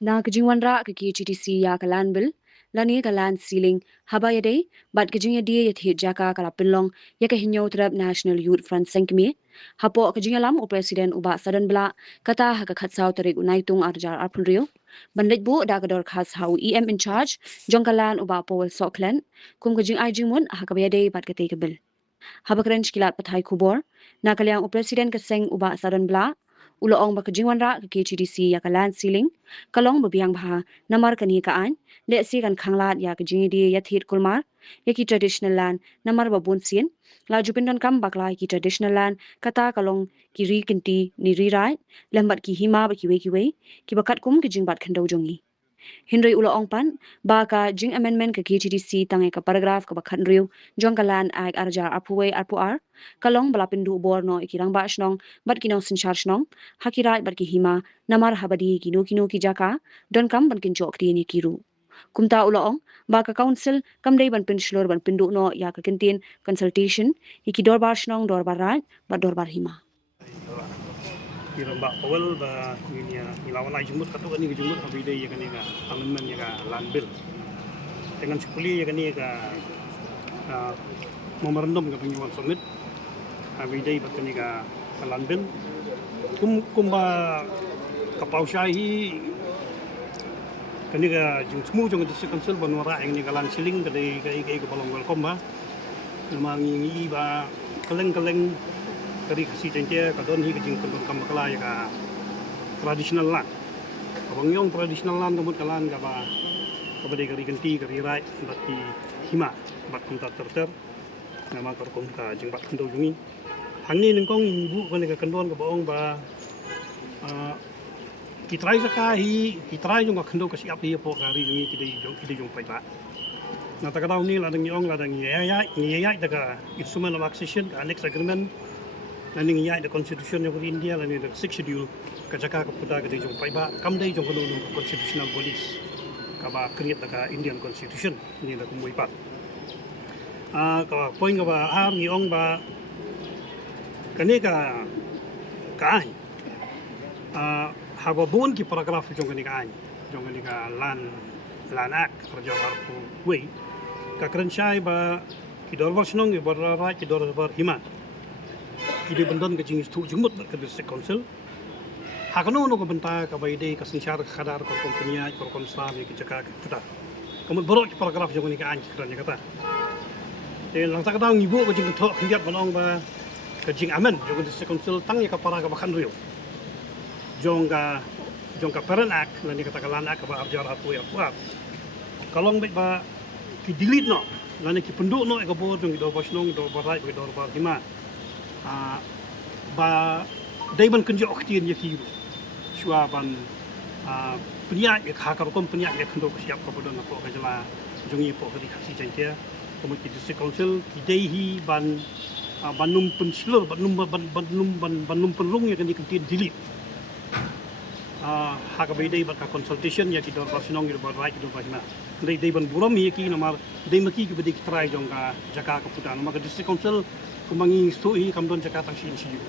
Na kajingwanra ke GTC ya kalan bil lani kalan ceiling haba yade bat kajing yadi yathi jaka kala pilong ya ke hinyo trap National Youth Front sengkmi hapo kajingalam o president uba sadan bla kata ha ka khatsau tarik unaitung arjar arpunrio bandit bu da kador khas hau EM in charge jongkalan uba Paul Soklen kum kajing ai jingmun ha ka yade bat kate ke bil haba kren kilat pathai kubor na kalyang o president ka seng uba sadan bla uloong ba kajingwanra ke GTC ya kalan ceiling kalong babiang bha namar kani ka an le si kan khanglat ya ka jingi di ya thit kulmar ya ki traditional land namar babun sin la jupindon kam bakla ki traditional land kata kalong ki ri kinti ni ri rai lambat ki hima ba ki we ki bakat kum ki jingbat khandau jongi Hindray ulo ong pan ba ka jing amendment ka GTDC tangai ka paragraph ka bakhan riu jong ka lan ag arjar apuwe apuar kalong balapindu borno ikirang ba shnong bat kinong sinchar shnong hakirai bat ki hima namar habadi kinu ki jaka don kam ban kin chok ni kiru kumta ulo ong ba ka council kam dei ban pin shlor ban pindu no ya ka kintin consultation iki dorbar shnong dorbar rai ba dorbar hima Mbak Powell ba ini ilawan ai jumut katu kan jumut abide ya kan ya amendment ya land bill dengan sekuli ya kan ya memorandum ke penyuan summit abide ba kan ya land bill kumba kapau syahi kan ya jung semu jung district council banwara yang ni kalan siling kadai kai ko balong welcome ba namangi ba kaleng kari kasi cengke kadon hi kajing pendon kamakala ya ka traditional land abang yong traditional land kamut kalan ka ba kabade kari genti kari rai bati hima bat kunta terter nama karkom ka jing bat kendo jungi hangni nengkong ibu kan ka kendon ka baong ba kitrai saka hi kitrai jong ka kendo kasi api po kari jungi kidai jong pai ba na takadaw ni ladang yong ladang yaya daga instrument of accession annex agreement laning ya the constitution of India laning the sixth schedule kajaka ka puta ka jong pai ba kam dai jong kono constitutional bodies ka ba create ka Indian constitution ni la kumui pa ka point ka ba har ni ong ba kane ka ai ha ba bon ki paragraph jong kane ka ai jong kane ka lan act raja harpu we ka krenchai ba ki dorbar snong ki borra ki dorbar hima Idi bendon ke jingis tu jumut ke district council. Hakano no ko benta ka baide ka sinchar khadar ko kompanya ko komsa ke jaka kita. Kamu borok paragraf jong ni ka an kran kata. Lang tak tahu ngibu ko jing thok ngiat banong ba ka jing amen jong district council tang ka para ka bakhan rio. Jong ka parent act lani kata kalan ak ba arjar aku ya kuat. Kalong ba ki delete no lani ki penduk no ka bo jong do basnong do barai do bar hima. Ba daiban kunjo oktin ya kiru shua ban punya ya khakar kom punya ya khando siap ko bodon ko kajala jongi po kadi khasi jangke komiti district council kidaihi ban banum penslur banum penrung ya kan dikentin dilit haka baidai ba ka consultation ya ki dor barsinong ya bar right do bajna dai ban buram ya ki namar dai maki ki bedi try jongka jaka ka putan maka district council kumangi stoi kamdon jaka tang sin siu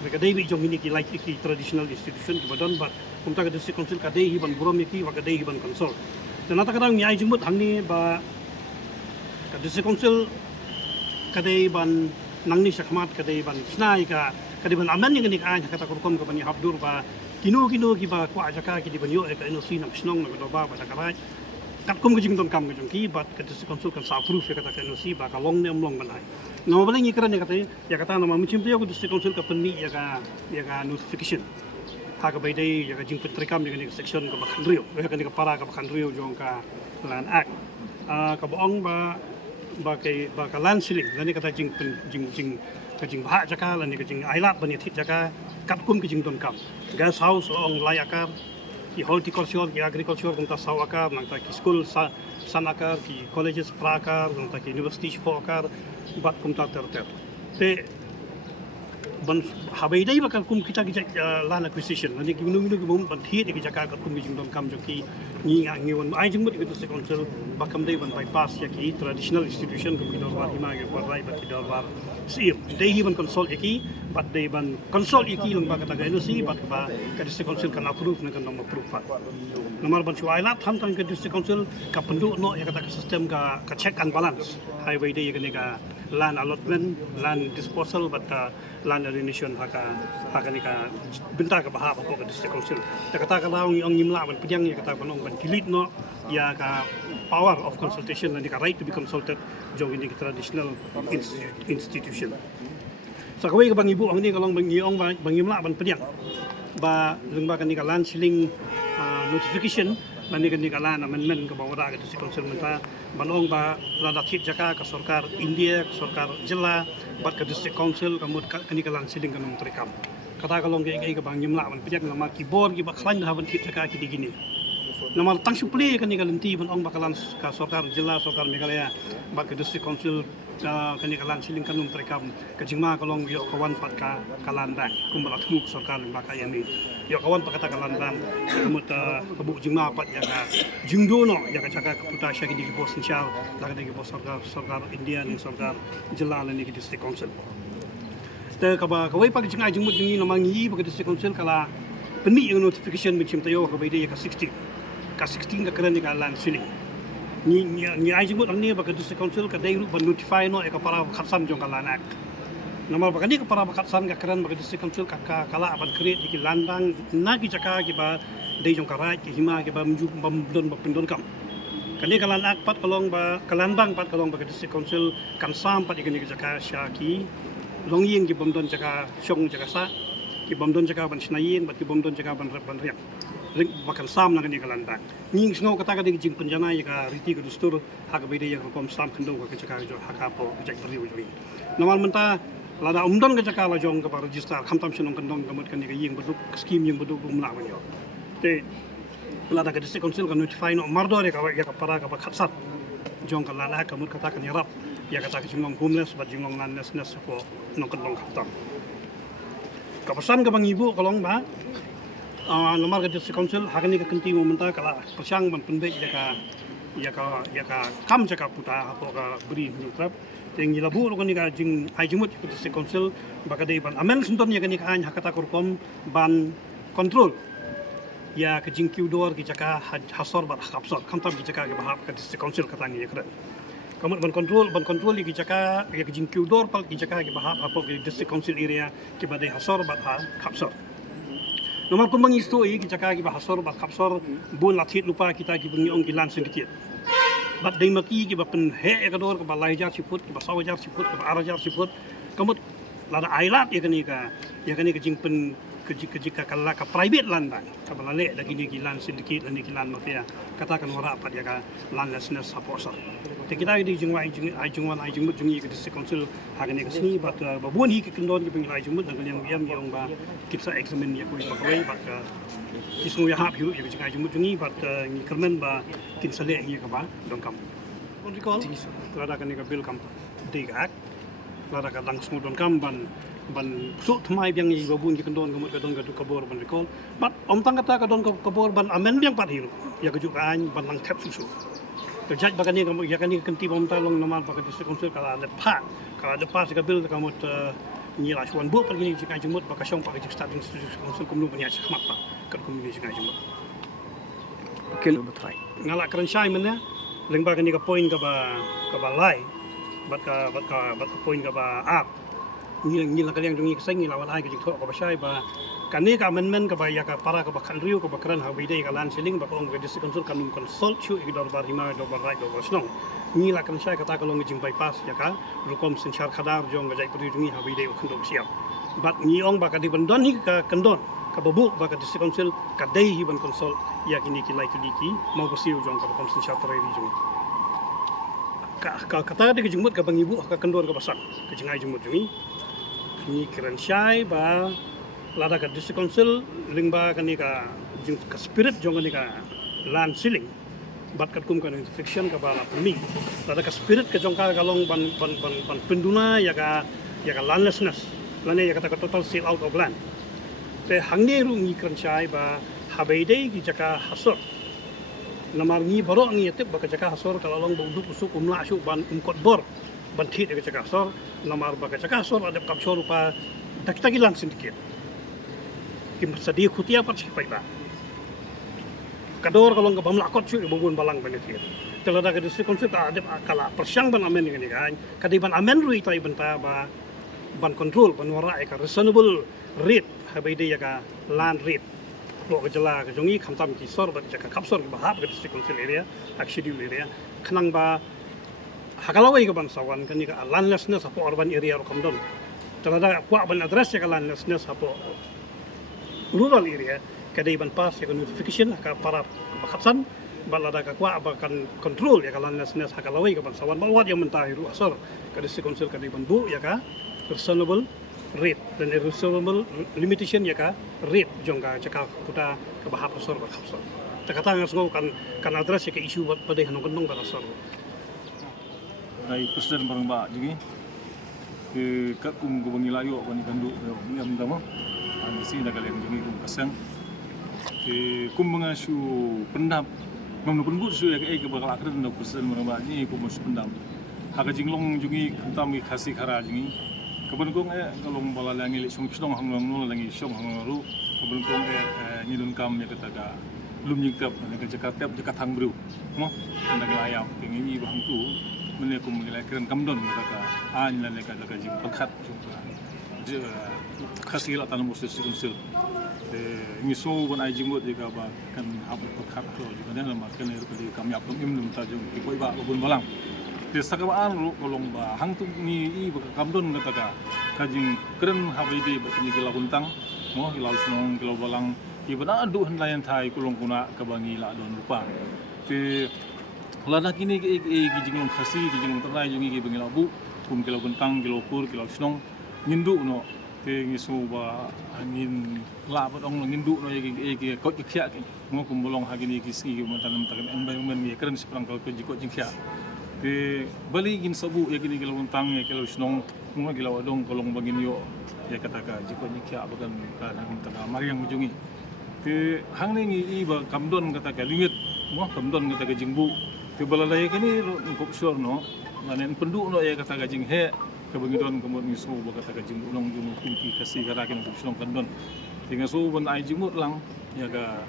mereka dai bi jong ini ki like ki traditional institution ki badon bat kumta ka district council ka dai hi ban buram ya ki wa ka dai hi ban consult dan ata kadang nyai jumut hangni ba ka district council ka dai ban nangni sakmat ka dai ban snai ka dai ban aman yang ni ka kata kurkom ka bani habdur ba kinu ki ba kwa jaka ki di banyo ka inosi nam snong na do ba ta karai kat kum kijing ton kam kijong ki bat ka district council kan sa approve ya kata ka inosi ba ka long nem long banai nama baling ikran ya kata nama mucim tu district council ka penmi ya ka notification ha ka baidai ya ka jing petrikam ya ka section ka bakhan rio ya ka para ka bakhan rio jong ka land act ka boong ba ka land ceiling lani kata jing ka jing bha jaka lani ka jing ailat bani thit jaka kat kum kijing ton kam gas house ong layakar ki horticulture ki agriculture kung ta sawakar nang ta ki school sanakar ki colleges prakar nang ta ki university akar bat kum ta ter te ban habai dai bakal kum kita land acquisition nanti minu bum ban thi di jaka ka kum jing don kam joki ni ngi won ai jing mut itu se council bakam dai ban bypass ya ki traditional institution kum kita war hima ge war rai bat kita war sim dai hi ban consult yaki bat dai ban consult yaki lang ba kata ga si bat ba ka district council kan approve na kan approve pat nomor ban chuai lat tham tan ka district council ka pendu no ya kata ka system ka check and balance highway dai ga ka land allotment land disposal bat land alienation haka ni ka binta ka bahap ko ka district council ta kata ka laung ang nimla ban pidyang ya kata banong ban delete no ya ka power of consultation and the right to be consulted jong ini traditional institution sa kawai ka bang ibu ang ni kalong bang iong bang imla ban pidyang ba lengba kan ni ka land ceiling notification mani kan ni ka land amendment ka bawara ka district council menta banong ba rada thit jaka ka sarkar India ka sarkar jilla bat ka district council kamut ka ni ka land ceiling kanong trikam kata kalong ge ka bang imla ban pidyang lama keyboard ki ba khlan ha ban thit jaka ki digini nomor tang supli kan ni kalanti ban ong bakalan ka sarkar jilla sarkar Meghalaya bat ka district council kan ni kalan siling kanung trekam ka jingma kalong yo kawan pat ka kalandang kumbala thuk sarkar baka yami yo kawan pat ka kalandang kumut kabu jingma pat ya ka jingdo no ya ka chaka ka puta sha ki di bos insyal la ka di bos sarkar India ni sarkar jilla ni ki district council te ka ba kawai pak jingai jingmut jingi no mangi ba ka district council kala peni yang notification min chim tayo ka bai de ka 16 ka keren ni ka land siling ni ai jimut ang ni ba ka district council ka dai ru ban notify no ka para khatsan jong ka lanak namal ba ni ka para khatsan ka keren ba ka district council ka kala ban create ki landang na ki jaka ki ba dai jong ka rai ki hima ki ba mju bam don ba pindon kam kani ka lanak pat kalong ba kalandang pat kalong ba ka district council kan sam pat ki ni jaka sha ki long ying ki bam don jaka shong jaka sa ki bam don jaka ban sinayin bat ki bam don jaka ban riak ring bakal sam na kani kalanda ning snow kata ka jing penjana ya ka riti ka dustur hak bede ya kom sam khendo ka jaka jo haka po jak beri ujui normal menta lada umdon ka jaka la jong ka register khamtam sinong kandong kamut kani ka ying beduk scheme yang beduk umla banyo te lada ka district council ka notify no mardore ka ya ka para ka khatsat jong ka lana kamut kata ka nyarap ya kata ka jingong homeless bat jingong nannes po no kandong khatam kapasan ka bang ibu kalong ba nomor ka district council hakani ka kanti mo menta kala persang ban penbe ya ka kam jaka puta apo ka beri nutrap teng labu ro ni ka jing ai jumut ka district council baka dei ban amen sunton ya kani ka an hakata korkom ban control ya ka jing kiudor ki jaka hasor bat kapsor kamtam ki jaka ka bahap ka district council ka tangi ya kra kamu ban control ki jaka ya ka jing kiudor pal ki jaka ki bahap apo ki district council area ki badai hasor bat kapsor nomor kumbang isto ki jaka ki bahasor bat kapsor bun lathit lupa kita ki bungi ong ki lan sedikit bat dai maki ki ba pen he ka dor ka balai jar siput ki ba sawajar siput ka arajar siput kamut lada ailat ya kani ka jing pen kejika kala ka private land bang ka balale da kini ki lan sedikit dan ki lan mafia katakan wara pat ya ka lan lesness support te kita di jingwai jingmut jungi ke district council hagane ka sini bat babun hi ki kendon ki pengai jingmut dan yang yang ba kita examine ya kui bakawai bat ka kisnu ya hap hiru ya jingai jingmut jungi bat ni kermen ba kin sale hi ka ba dongkam on recall lada kan ka bill kam digak lada ka dang smu dongkam ban su thmai biang ni babun ki kendon kamut ka dong ka kabor ban recall bat om tang kata ka don ka kabor ban amen biang pat hiru ya ka ju an ban lang thep susu kerjat bagani kamu ya kani kenti bom talong normal pakai district council kalau ada pas ka bil kamu ni la chuan bu pergi ni jika jumut pakai syong pakai starting district council kumlu punya khmat pa kat kumlu jika jumut kilo betai ngala keren syai mena leng bagani ka point ka ba lai bat ka point ka ba up ni la kaliang jungi keseng ni lawan ai ka jik thok ka ba syai ba kani ka amendment ka ba ya ka para ka ba kan riu ka ba kran ha bidai ka lan siling ba ong ka district council kanum consult chu ik dor bar hima dor bar right dor snong ni la kan syai kata ka long jing bypass ya ka rukom senchar khadar jong ga jai puri jungi ha bidai ka khundok siap bat ni ong ba ka di bandon ni ka kendon ka babu ba ka district council ka dai hi ban consult ya kini ki lai ki mau ko siu jong ka rukom senchar trai di jung ka kata de jingmut ka bangibu ka kendon ka basak ka jingai jingmut jungi ni keren syai ba lada ka district council lingba kani ka jing ka spirit jong kani ka land ceiling bat kat kum kan fiction ka bala pemi lada ka spirit ka jong ka kalong ban penduna ya ka landlessness lane ya kata total sale out of land te hangne ru ngi kranchai ba habeide gi jaka hasor namar ngi baro ngi yete ba jaka hasor kalau long bau usuk umla shu ban umkot bor ban thit ga jaka hasor namar ba jaka hasor ada kapsor pa taktagilan sindiket kim sadi khutia pat sipai ba kador kalau nggak bamla kot shu bubun balang benetir telada ke distrik konsep ada kala persyang ban amen ngani kan kadiban amen ru itai benta ba ban control ban wara ka reasonable rate habeide ya ka land rate lo ka jala ka jongi khamtam ki sor ba jaka kapsor ba hab ka district council area ak schedule area khnang ba hakalawai ka ban sawan kan ka landlessness apo urban area ro kamdon telada kwa ban address ya ka landlessness apo rural area kadai ban pas ya ka notification ka para bakatsan balada ka kwa akan control ya ka landlessness hakalawai ka ban sawan balwat yang mentahiru asor ka district council kadai ban bu ya ka reasonable rate dan reasonable limitation ya ka rate jongga jaka puta ke bahap asor ba khapsor takata ngas ngau kan address ya ke issue pada hanong kendong ba asor ai presiden barang ba jingi ke kat kum go bangi layo ko ni kandu ngam dama an si daga leng jingi kum kasang ke kum mengasu pendam ngam no penbu su ya ke bakal akren no presiden barang ba ni kum mas pendam haka jinglong jingi kentam ki khasi khara jingi kebun kong kalong bala langi le song kisong hanglong no langi song hangru kebun kong ni dun kam ya kata lum nyingkap ne ka jakarta jakat hangbru mo ndaga ayam tingi bang tu mene kum ngila keren kamdon kata an la ne ka jaga jing pakhat juga je khasi la tanam musti kunsil ngi so bon ay jimot jika ba kan hab pakhat to juga ne ma kan ru di kam yap im dum ta jung ki koi ba bun balang desa kabaan ru kolong ba hang tu ni I ba kamdon kata ka kajing keren habibi ba ni gila huntang mo gila snong gila balang ibana adu han layan thai kulong kuna kabangi la don lupa te lana kini ke gijing khasi gijing terai jungi ke bangila bu kum kilo gentang kilo pur kilo snong ngindu no te ngisu ba angin la ba dong ngindu no ke kot khia ke mo kum bolong hagini kisi ke mantanam takan environment ye keren seprang kal ke jikot jingkhia ke bali gin sabu ya gini kilo gentang ya kilo snong mo kilo adong kolong bagin yo ya kata ka jikot jingkhia bagan ka nang taka mariang jungi ke hang ni I ba kamdon kata ka limit mo kamdon kata ka jingbu ke balalay kini ngkop sure no manen pendu no ya kata ka jing he ke bangidon kemot ngisu ba kata ka jing ulong jung kunti kasi kata ka ngkop sure kandon tinga so ban ai jimut lang ya ka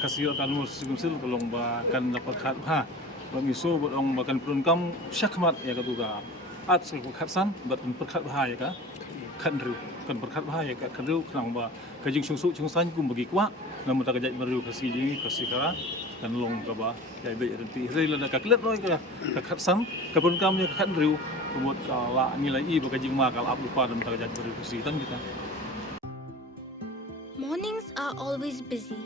kasi kan mus simsil kolong ba kan dapat khat ha bang iso bodong bakan perunkam syakmat ya ka tuga at sa khatsan bat perkhat bahaya ka khandru kan perkhat bahaya ka khandru kang ba kajing sungsu sungsan kum bagi kwa namun tak jai baru kasi jingi kasi kara kan long ka ba ya be renti rela ka klet noi ka khatsan ka perunkam ya khandru kumot ka la nilai I ba kajing ma kal ap lupa dan tak jai baru kasi tan kita. Mornings are always busy.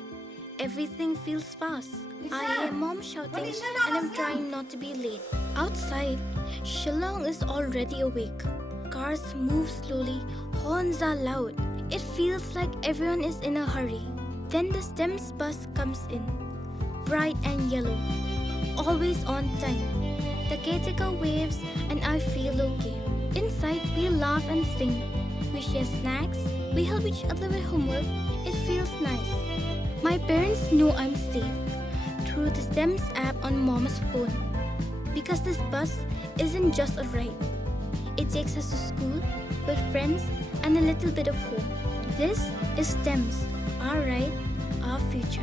Everything feels fast. I hear mom shouting and I'm trying not to be late. Outside, Shillong is already awake. Cars move slowly, horns are loud. It feels like everyone is in a hurry. Then the STEMS bus comes in, bright and yellow, always on time. The caretaker waves and I feel okay. Inside, we laugh and sing. We share snacks, we help each other with homework. It feels nice. My parents know I'm safe through the STEMS app on mom's phone. Because this bus isn't just a ride. It takes us to school with friends and a little bit of hope. This is STEMS, our ride, our future.